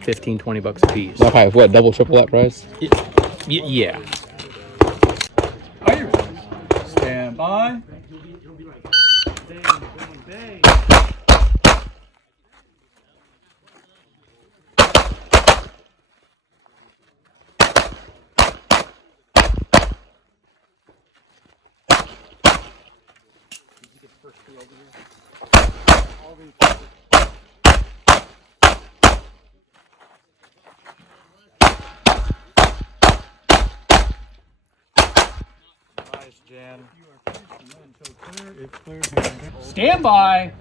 15, 20 bucks a piece. Okay, what, double, triple that price? Yeah. Are you ready? Stand by. Nice, Jan. Stand by.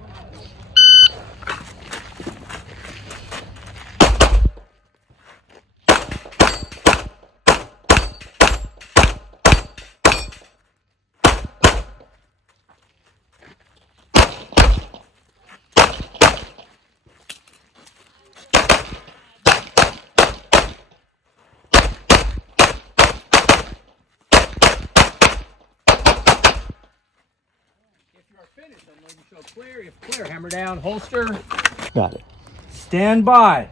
If you are finished, I'm going to show clear. If clear, hammer down, holster. Got it. Stand by.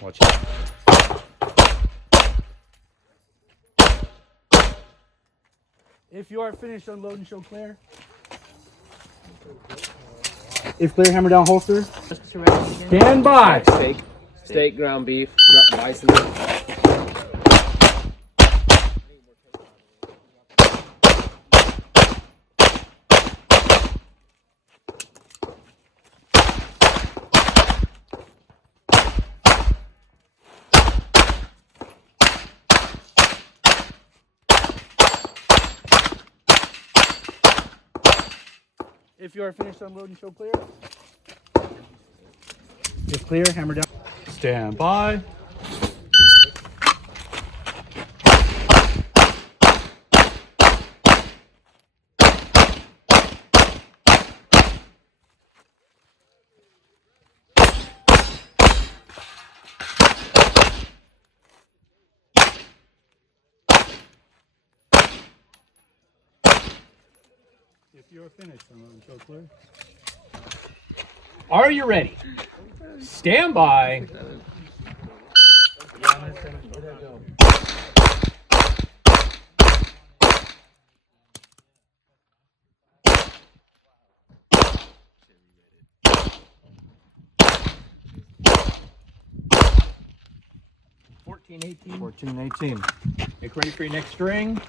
Watch it. If you are finished, unload and show clear. If clear, hammer down, holster. Stand by. Steak, ground beef, bison. If you are finished, unload and show clear. If clear, hammer down. Stand by. If you are finished, unload and show clear. Are you ready? Stand by. $14, $18. 14, 18. Make ready for your next string.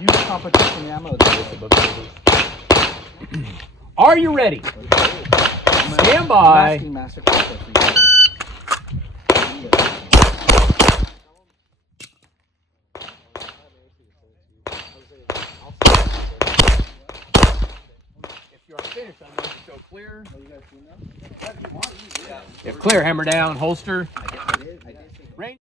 Use competition ammo. Are you ready? Stand by. If you are finished, I'm going to show clear. If clear, hammer down, holster. Range.